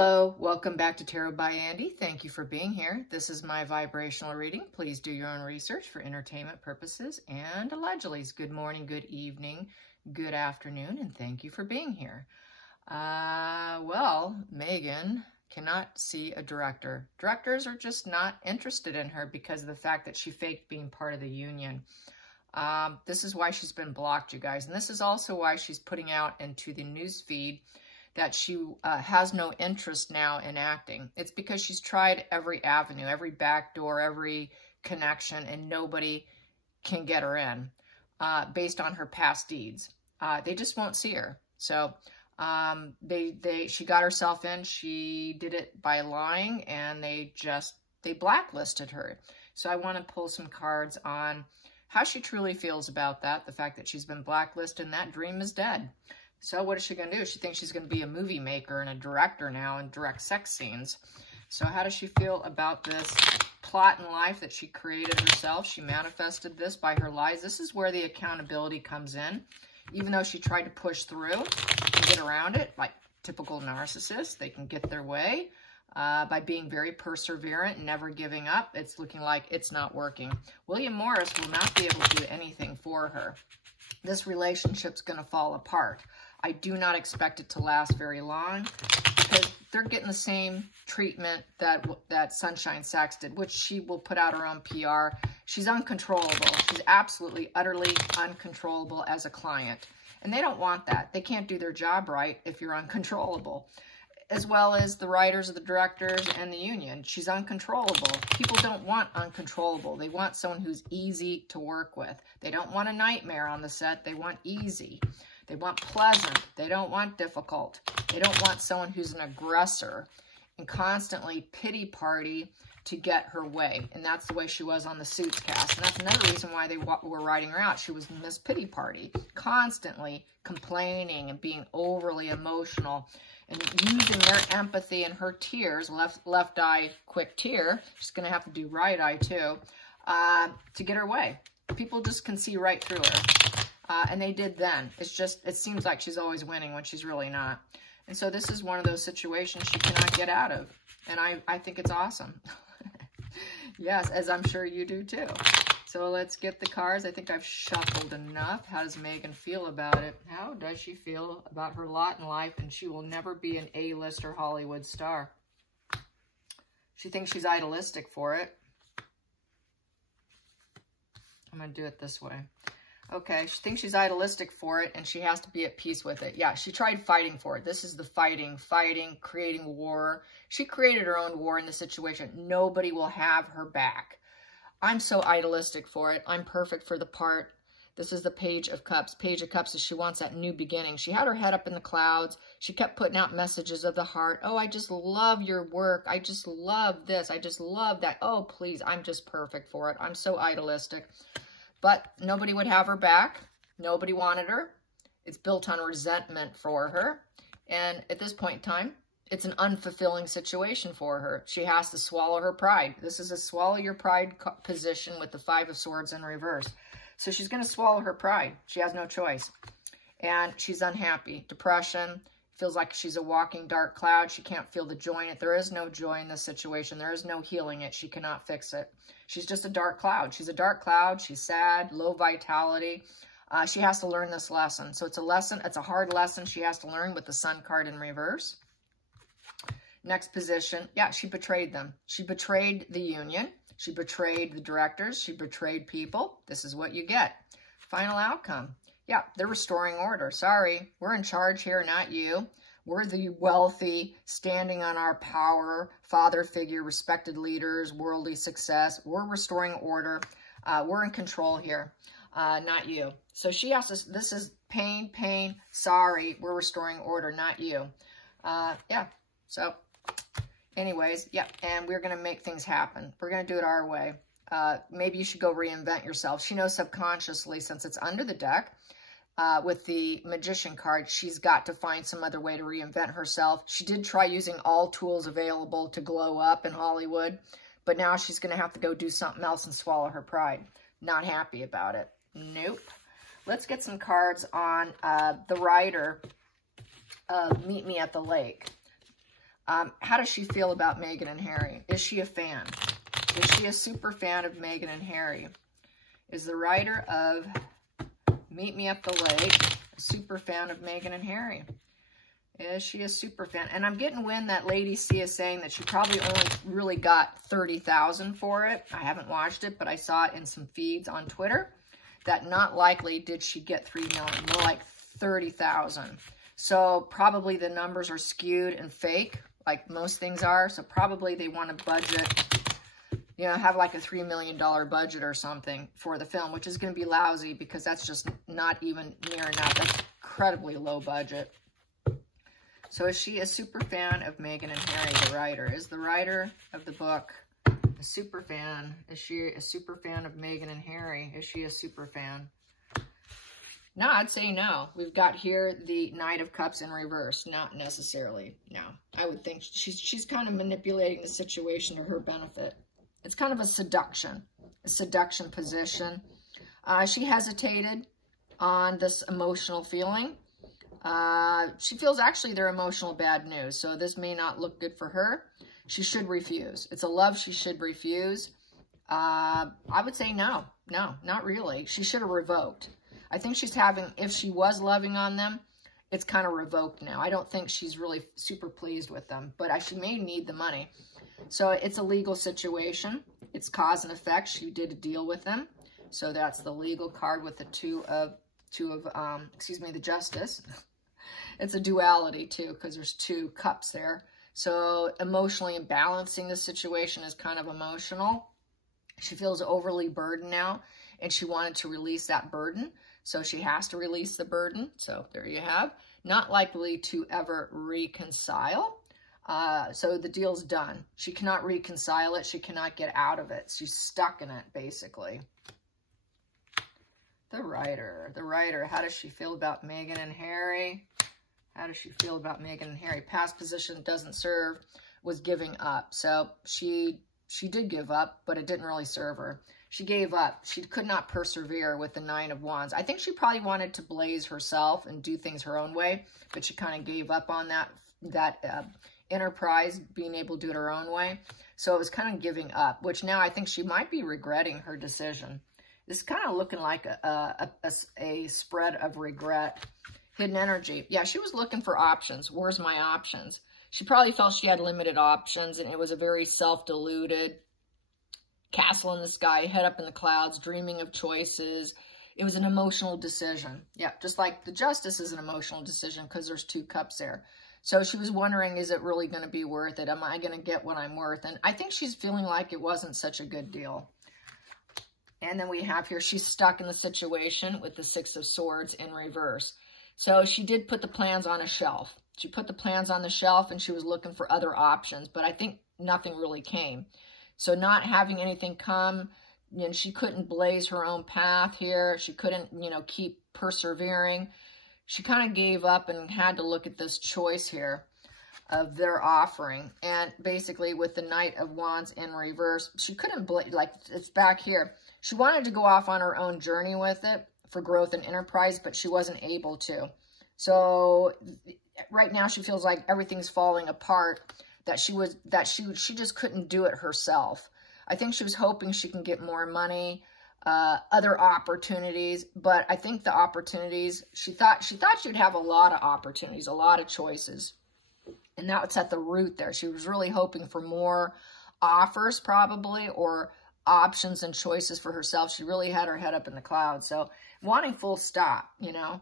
Hello, welcome back to Tarot by Andy. Thank you for being here. This is my vibrational reading. Please do your own research for entertainment purposes and allegedly. Good morning, good evening, good afternoon, and thank you for being here. Well, Megan cannot see a director. Directors are just not interested in her because of the fact that she faked being part of the union. This is why she's been blocked, you guys. And this is also why she's putting out into the news feed that she has no interest now in acting. It's because she's tried every avenue, every back door, every connection, and nobody can get her in based on her past deeds. They just won't see her. So she got herself in. She did it by lying, and they blacklisted her. So I want to pull some cards on how she truly feels about that, the fact that she's been blacklisted and that dream is dead. So what is she going to do? She thinks she's going to be a movie maker and a director now and direct sex scenes. So how does she feel about this plot in life that she created herself? She manifested this by her lies. This is where the accountability comes in. Even though she tried to push through and get around it, like typical narcissists, they can get their way by being very perseverant and never giving up. It's looking like it's not working. William Morris will not be able to do anything for her. This relationship's going to fall apart. I do not expect it to last very long because they're getting the same treatment that Sunshine Sachs did, which she will put out her own PR. She's uncontrollable. She's absolutely, utterly uncontrollable as a client. And they don't want that. They can't do their job right if you're uncontrollable. As well as the writers, the directors, and the union. She's uncontrollable. People don't want uncontrollable. They want someone who's easy to work with. They don't want a nightmare on the set. They want easy. They want pleasant. They don't want difficult. They don't want someone who's an aggressor and constantly pity party to get her way. And that's the way she was on the Suits cast. And that's another reason why they were writing her out. She was Miss Pity Party, constantly complaining and being overly emotional and using their empathy and her tears, left eye, quick tear, she's going to have to do right eye too, to get her way. People just can see right through her. And they did then. It seems like she's always winning when she's really not. And so this is one of those situations she cannot get out of. And I think it's awesome. Yes, as I'm sure you do too. So let's get the cards. I think I've shuffled enough. How does Megan feel about it? How does she feel about her lot in life? And she will never be an A-lister Hollywood star. She thinks she's idealistic for it. I'm going to do it this way. Okay, she thinks she's idealistic for it, and she has to be at peace with it. Yeah, she tried fighting for it. This is the fighting, creating war. She created her own war in the situation. Nobody will have her back. I'm so idealistic for it. I'm perfect for the part. This is the Page of Cups. Page of Cups is she wants that new beginning. She had her head up in the clouds. She kept putting out messages of the heart. Oh, I just love your work. I just love this. I just love that. Oh, please, I'm just perfect for it. I'm so idealistic. But nobody would have her back. Nobody wanted her. It's built on resentment for her. And at this point in time, it's an unfulfilling situation for her. She has to swallow her pride. This is a swallow your pride position with the Five of Swords in reverse. So she's going to swallow her pride. She has no choice. And she's unhappy. Depression. Feels like she's a walking dark cloud. She can't feel the joy in it. There is no joy in this situation. There is no healing it. She cannot fix it. She's just a dark cloud. She's a dark cloud. She's sad, low vitality. She has to learn this lesson. So it's a lesson. It's a hard lesson she has to learn with the Sun card in reverse. Next position. Yeah, she betrayed them. She betrayed the union. She betrayed the directors. She betrayed people. This is what you get. Final outcome. Yeah, they're restoring order. Sorry, we're in charge here, not you. We're the wealthy, standing on our power, father figure, respected leaders, worldly success. We're restoring order. We're in control here, not you. So she has to, this is pain, sorry, we're restoring order, not you. Yeah, so anyways, yeah, and we're going to make things happen. We're going to do it our way. Maybe you should go reinvent yourself. She knows subconsciously, since it's under the deck, with the Magician card, she's got to find some other way to reinvent herself. She did try using all tools available to glow up in Hollywood, but now she's going to have to go do something else and swallow her pride. Not happy about it. Nope. Let's get some cards on the writer of Meet Me at the Lake. How does she feel about Meghan and Harry? Is she a fan? Is she a super fan of Meghan and Harry? Is the writer of Meet Me at the Lake a super fan of Meghan and Harry? Is she a super fan? And I'm getting wind that Lady C is saying that she probably only really got 30,000 for it. I haven't watched it, but I saw it in some feeds on Twitter that not likely did she get 3 million, more like 30,000. So probably the numbers are skewed and fake, like most things are. So probably they want to budget, you know, have like a $3 million budget or something for the film, which is going to be lousy because that's just not even near enough. That's incredibly low budget. So is she a super fan of Meghan and Harry, the writer? Is the writer of the book a super fan? Is she a super fan of Meghan and Harry? Is she a super fan? No, I'd say no. We've got here the Knight of Cups in reverse. Not necessarily, no. I would think she's kind of manipulating the situation to her benefit. It's kind of a seduction position. She hesitated on this emotional feeling. She feels actually they're emotional bad news, so this may not look good for her. She should refuse. It's a love she should refuse. I would say no, not really. She should have revoked. I think she's having, if she was loving on them, it's kind of revoked now. I don't think she's really super pleased with them, but she may need the money. So it's a legal situation. It's cause and effect. She did a deal with them. So that's the legal card with the the Justice. It's a duality too, because there's 2 cups there. So emotionally balancing the situation is kind of emotional. She feels overly burdened now, and she wanted to release that burden. So she has to release the burden. So there you have. Not likely to ever reconcile. So the deal's done. She cannot reconcile it. She cannot get out of it. She's stuck in it, basically. The writer. How does she feel about Meghan and Harry? How does she feel about Meghan and Harry? Past position doesn't serve, was giving up. So she did give up, but it didn't really serve her. She gave up. She could not persevere with the 9 of Wands. I think she probably wanted to blaze herself and do things her own way, but she kind of gave up on that enterprise, being able to do it her own way. So it was kind of giving up, which now I think she might be regretting her decision. This is kind of looking like a spread of regret. Hidden energy. Yeah, she was looking for options. Where's my options? She probably felt she had limited options, and it was a very self-deluded castle in the sky, head up in the clouds, dreaming of choices. It was an emotional decision. Yeah, just like the Justice is an emotional decision because there's 2 cups there. So she was wondering, is it really going to be worth it? Am I going to get what I'm worth? And I think she's feeling like it wasn't such a good deal. And then we have here, she's stuck in the situation with the 6 of Swords in reverse. So she did put the plans on a shelf. She put the plans on the shelf and she was looking for other options, but I think nothing really came. So not having anything come, you know, she couldn't blaze her own path here. She couldn't, you know, keep persevering. She kind of gave up and had to look at this choice here of their offering. And basically with the Knight of Wands in reverse, she couldn't, like it's back here. She wanted to go off on her own journey with it for growth and enterprise, but she wasn't able to. So right now she feels like everything's falling apart, that she just couldn't do it herself. I think she was hoping she can get more money, other opportunities, but I think the opportunities, she thought she'd have a lot of opportunities, a lot of choices. And now it's at the root there. She was really hoping for more offers probably, or options and choices for herself. She really had her head up in the clouds. So wanting full stop, you know,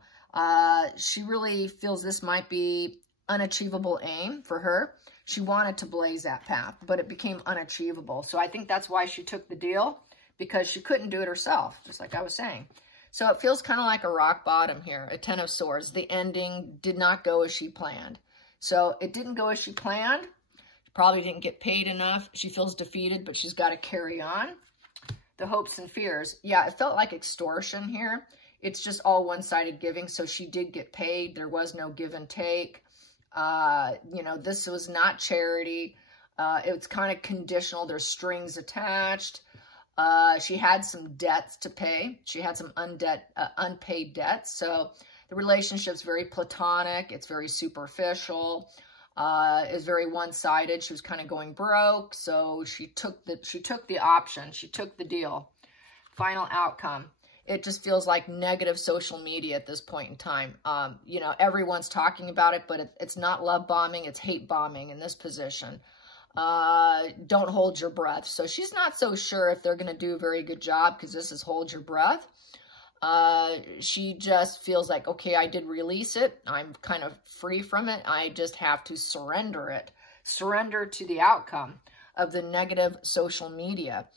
she really feels this might be unachievable aim for her. She wanted to blaze that path, but it became unachievable. So I think that's why she took the deal, because she couldn't do it herself, just like I was saying. So it feels kind of like a rock bottom here, a 10 of Swords. The ending did not go as she planned. So it didn't go as she planned. She probably didn't get paid enough. She feels defeated, but she's got to carry on. The hopes and fears. Yeah, it felt like extortion here. It's just all one-sided giving. So she did get paid. There was no give and take. You know, this was not charity. It was kind of conditional. There's strings attached. She had some debts to pay. She had some unpaid debts. So the relationship's very platonic. It's very superficial. is very one-sided. She was kind of going broke, so she took the option. She took the deal. Final outcome. It just feels like negative social media at this point in time. You know, everyone's talking about it, but it's not love bombing, it's hate bombing in this position. Don't hold your breath. So she's not so sure if they're going to do a very good job, because this is hold your breath. She just feels like, okay, I did release it. I'm kind of free from it. I just have to surrender it. Surrender to the outcome of the negative social media.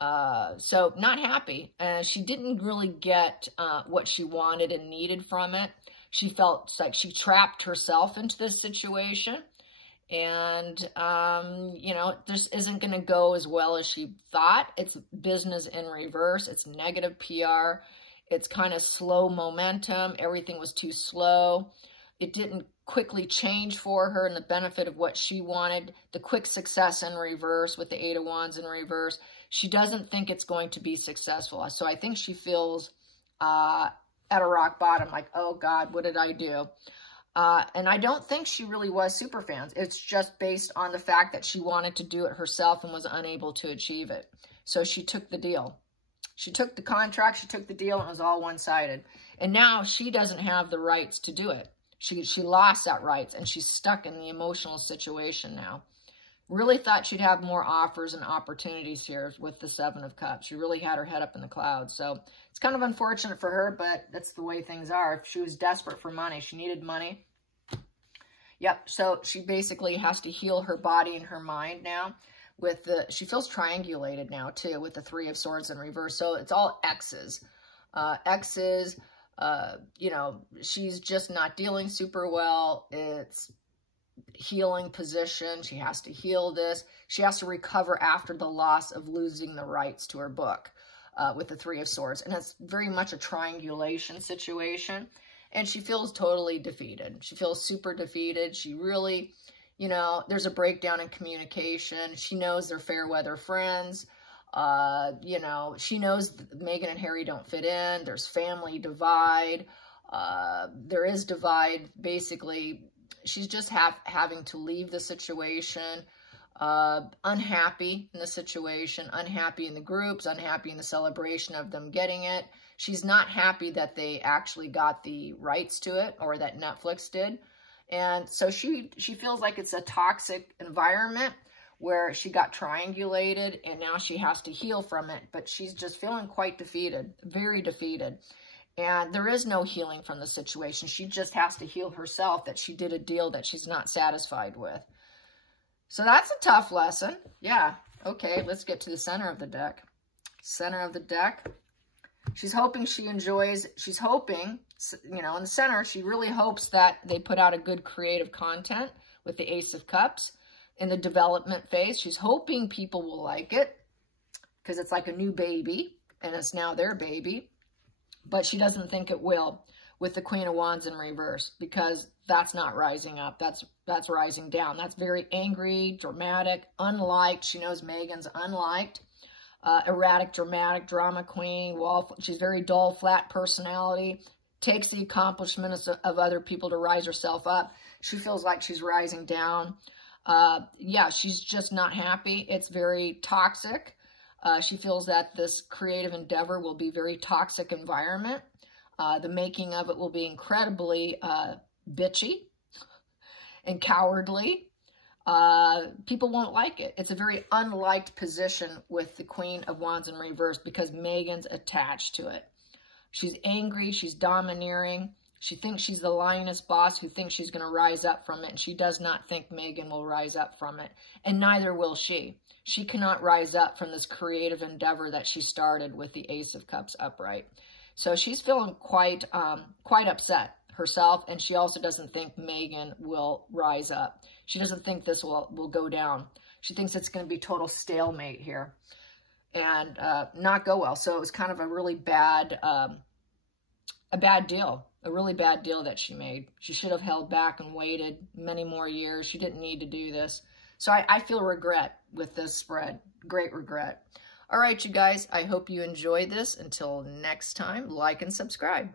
So not happy. She didn't really get what she wanted and needed from it. She felt like she trapped herself into this situation. And, you know, this isn't going to go as well as she thought. It's business in reverse. It's negative PR. It's kind of slow momentum. Everything was too slow. It didn't quickly change for her in the benefit of what she wanted. The quick success in reverse with the Eight of Wands in reverse. She doesn't think it's going to be successful. So I think she feels at a rock bottom, like, oh God, what did I do? And I don't think she really was super fans. It's just based on the fact that she wanted to do it herself and was unable to achieve it. So she took the deal. She took the contract, she took the deal, and it was all one-sided. And now she doesn't have the rights to do it. She lost that rights, and she's stuck in the emotional situation now. Really thought she'd have more offers and opportunities here with the Seven of Cups. She really had her head up in the clouds. So it's kind of unfortunate for her, but that's the way things are. She was desperate for money. She needed money. Yep, so she basically has to heal her body and her mind now. She feels triangulated now, too, with the Three of Swords in reverse. So it's all X's. X's, you know, she's just not dealing super well. It's healing position. She has to heal this. She has to recover after the loss of losing the rights to her book with the Three of Swords. And it's very much a triangulation situation. And she feels totally defeated. She feels super defeated. She really, you know, there's a breakdown in communication. She knows they're fair weather friends. You know, she knows Meghan and Harry don't fit in. There's family divide. There is divide. Basically, she's just having to leave the situation. Unhappy in the situation. Unhappy in the groups. Unhappy in the celebration of them getting it. She's not happy that they actually got the rights to it, or that Netflix did. And so she feels like it's a toxic environment where she got triangulated, and now she has to heal from it. But she's just feeling quite defeated, very defeated. And there is no healing from the situation. She just has to heal herself that she did a deal that she's not satisfied with. So that's a tough lesson. Yeah. Okay, let's get to the center of the deck. Center of the deck. She's hoping she enjoys, she's hoping, you know, in the center, she really hopes that they put out a good creative content with the Ace of Cups in the development phase. She's hoping people will like it because it's like a new baby and it's now their baby. But she doesn't think it will with the Queen of Wands in reverse, because that's not rising up. That's rising down. That's very angry, dramatic, unliked. She knows Meghan's unliked. Erratic, dramatic, drama queen. She's very dull, flat personality. Takes the accomplishments of other people to rise herself up. She feels like she's rising down. Yeah, she's just not happy. It's very toxic. She feels that this creative endeavor will be a very toxic environment. The making of it will be incredibly bitchy and cowardly. People won't like it. It's a very unliked position with the Queen of Wands in reverse because Meghan's attached to it. She's angry. She's domineering. She thinks she's the lioness boss who thinks she's going to rise up from it. And she does not think Meghan will rise up from it. And neither will she. She cannot rise up from this creative endeavor that she started with the Ace of Cups upright. So she's feeling quite upset herself, and she also doesn't think Meghan will rise up. She doesn't think this will go down. She thinks it's going to be total stalemate here and not go well. So it was kind of a really bad, a bad deal that she made. She should have held back and waited many more years. She didn't need to do this. So I feel regret with this spread, great regret. All right, you guys, I hope you enjoyed this. Until next time, like and subscribe.